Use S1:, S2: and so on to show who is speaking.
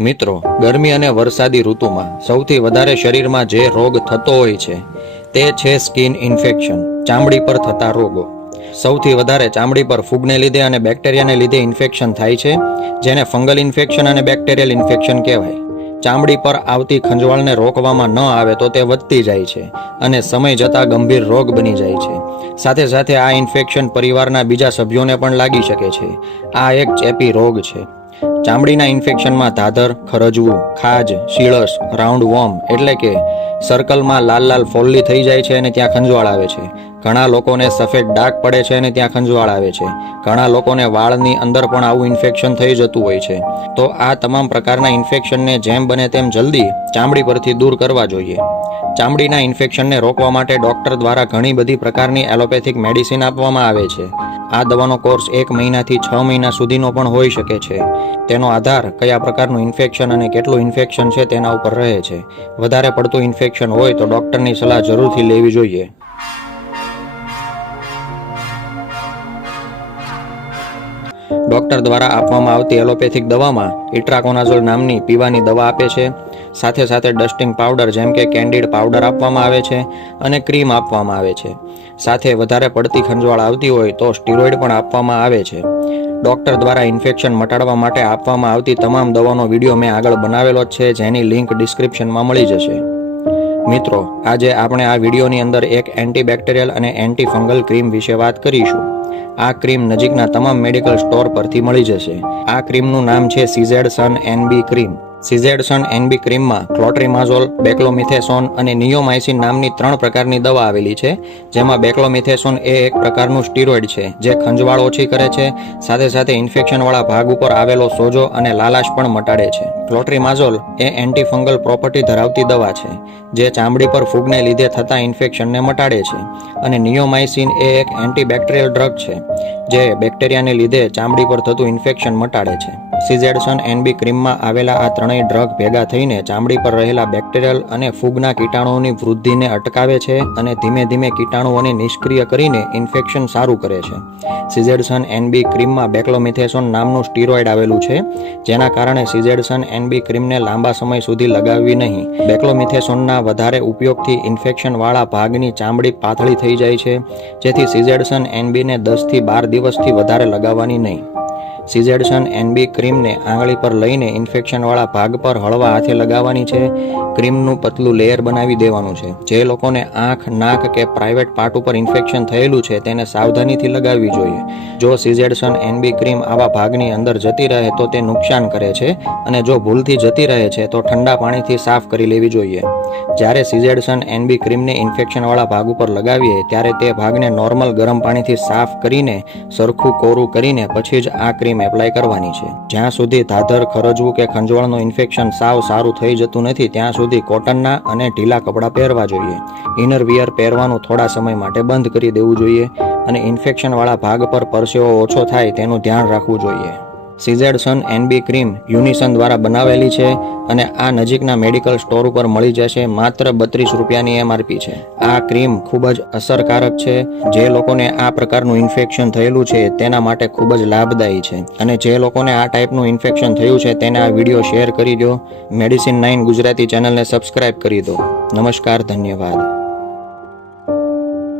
S1: મિત્રો, ગરમી અને વરસાદી ઋતુમાં સૌથી વધારે શરીરમાં જે રોગ થતો હોય છે, તે છે સ્કિન ઇન્ફેક્શન, ચામડી પર થતા રોગો. સૌથી વધારે ચામડી પર ફૂગને લીધે અને બેક્ટેરિયાને લીધે ઇન્ફેક્શન થાય છે, જેને ફંગલ ઇન્ફેક્શન અને બેક્ટેરિયલ ઇન્ફેક્શન કહેવાય. ચામડી પર આવતી ખંજવાળને રોકવામાં ન આવે તો તે વધતી જાય છે અને સમય જતાં ગંભીર રોગ બની જાય છે. સાથે સાથે આ ઇન્ફેક્શન પરિવારના બીજા સભ્યોને પણ લાગી શકે છે. આ એક ચેપી રોગ છે. ચામડીના ઇન્ફેક્શનમાં ધાધર, ખરજવું, ખાજ, શીળસ, રાઉન્ડ વોર્મ એટલે કે સર્કલમાં લાલ લાલ ફોલ્લી થઈ જાય છે અને ત્યાં ખંજવાળ આવે છે. ઘણા લોકોને સફેદ ડાઘ પડે છે અને ત્યાં ખંજવાળ આવે છે. ઘણા લોકોને વાળની અંદર પણ આવું ઇન્ફેક્શન થઈ જતું હોય છે. તો આ તમામ પ્રકારના ઇન્ફેક્શનને જેમ બને તેમ જલ્દી ચામડી પરથી દૂર કરવા જોઈએ. ચામડીના ઇન્ફેક્શનને રોકવા માટે ડૉક્ટર દ્વારા ઘણી બધી પ્રકારની એલોપેથિક મેડિસિન આપવામાં આવે છે. આ દવાનો કોર્સ એક મહિનાથી છ મહિના સુધીનો પણ હોઈ શકે છે. તેનો આધાર કયા પ્રકારનું ઇન્ફેક્શન અને કેટલું ઇન્ફેક્શન છે તેના ઉપર રહે છે. વધારે પડતું ઇન્ફેક્શન હોય તો ડૉક્ટરની સલાહ જરૂરથી લેવી જોઈએ. ડોક્ટર દ્વારા આપવામાં આવતી એલોપેથિક દવામાં ઇટ્રાકોનાઝોલ નામની પીવાની દવા આપે છે. સાથે સાથે ડસ્ટિંગ પાવડર જેમ કે કેન્ડિડ પાવડર આપવામાં આવે છે અને ક્રીમ આપવામાં આવે છે. સાથે વધારે પડતી ખંજવાળ આવતી હોય તો સ્ટીરોઇડ પણ આપવામાં આવે છે. ડોક્ટર દ્વારા ઇન્ફેક્શન મટાડવા માટે આપવામાં આવતી તમામ દવાનો વીડિયો મેં આગળ બનાવેલો છે, જેની લિંક ડિસ્ક્રિપ્શનમાં મળી જશે. મિત્રો, આજે આપણે આ વિડીયોની અંદર એક એન્ટીબેક્ટેરિયલ અને એન્ટી ફંગલ ક્રીમ વિશે વાત કરીશું. આ ક્રીમ નજીકના તમામ મેડિકલ સ્ટોર પરથી મળી જશે. આ ક્રીમનું નામ છે CZ Sun NB cream. CZ Sun NB ક્રીમમાં clotrimazole, beclomethasone અને નિયોમાઇસિન નામની ત્રણ પ્રકારની દવા આવેલી છે, જેમાં બેક્લોમિથેસોન એ એક પ્રકારનું સ્ટીરોઇડ છે, જે ખંજવાળ ઓછી કરે છે, સાથે સાથે ઇન્ફેક્શનવાળા ભાગ ઉપર આવેલો સોજો અને લાલાશ પણ મટાડે છે. ક્લોટ્રીમાઝોલ એ એન્ટીફંગલ પ્રોપર્ટી ધરાવતી દવા છે, જે ચામડી પર ફૂગને લીધે થતા ઇન્ફેક્શનને મટાડે છે, અને નિયોમાઇસિન એ એક એન્ટીબેક્ટેરિયલ ડ્રગ છે, જે બેક્ટેરિયાને લીધે ચામડી પર થતું ઇન્ફેક્શન મટાડે છે. સિઝેડસન એનબી ક્રીમમાં આવેલા આ ત્રણેય ડ્રગ ભેગા થઈને ચામડી પર રહેલા બેક્ટેરિયલ અને ફૂગના કીટાણુઓની વૃદ્ધિને અટકાવે છે અને ધીમે ધીમે કીટાણુઓને નિષ્ક્રિય કરીને ઇન્ફેક્શન સારું કરે છે. સિઝેડસન એનબી ક્રીમમાં બેક્લોમિથેસોન નામનું સ્ટીરોઇડ આવેલું છે, જેના કારણે સિઝેડસન એનબી ક્રીમને લાંબા સમય સુધી લગાવવી નહીં. બેક્લોમિથેસોનના વધારે ઉપયોગથી ઇન્ફેક્શનવાળા ભાગની ચામડી પાતળી થઈ જાય છે, જેથી સિઝેડસન એનબીને દસથી બાર દિવસથી વધારે લગાવવાની નહીં. સિઝેડસન એનબી ક્રીમને આંગળી પર લઈને ઇન્ફેક્શનવાળા ભાગ પર હળવા હાથે લગાવવાની છે. ક્રીમનું પતલું લેયર બનાવી દેવાનું છે. જે લોકોને આંખ, નાક કે પ્રાઇવેટ પાર્ટ ઉપર ઇન્ફેક્શન થયેલું છે, તેને સાવધાનીથી લગાવવી જોઈએ. જો સિઝેડસન એનબી ક્રીમ આવા ભાગની અંદર જતી રહે, તો તે નુકસાન કરે છે અને જો ભૂલથી જતી રહે છે, તો ઠંડા પાણીથી સાફ કરી લેવી જોઈએ. જ્યારે સિઝેડસન એનબી ક્રીમને ઇન્ફેક્શનવાળા ભાગ ઉપર લગાવીએ, ત્યારે તે ભાગને નોર્મલ ગરમ પાણીથી સાફ કરીને, સરખું કોરું કરીને, પછી જ આ એપ્લાય કરવાની છે. જ્યાં સુધી ધાધર, ખરજવું કે ખંજવાળનું ઇન્ફેક્શન સાવ સારું થઈ જતું નથી, ત્યાં સુધી કોટનના અને ઢીલા કપડાં પહેરવા જોઈએ. ઇનર વિયર પહેરવાનું થોડા સમય માટે બંધ કરી દેવું જોઈએ અને ઇન્ફેક્શનવાળા ભાગ પર પરસેવો ઓછો થાય તેનું ધ્યાન રાખવું જોઈએ. સિઝેડસન એનબી ક્રીમ યુનિસન દ્વારા બનાવેલી છે અને આ નજીકના મેડિકલ સ્ટોર ઉપર મળી જશે માત્ર બત્રીસ રૂપિયાની એમઆરપી છે. આ ક્રીમ ખૂબ જ અસરકારક છે. જે લોકોને આ પ્રકારનું ઇન્ફેક્શન થયેલું છે તેના માટે ખૂબ જ લાભદાયી છે. અને જે લોકોને આ ટાઈપનું ઇન્ફેક્શન થયું છે તેને આ વીડિયો શેર કરી દો. મેડિસિન નાઇન ગુજરાતી ચેનલને સબસ્ક્રાઇબ કરી દો. નમસ્કાર, ધન્યવાદ.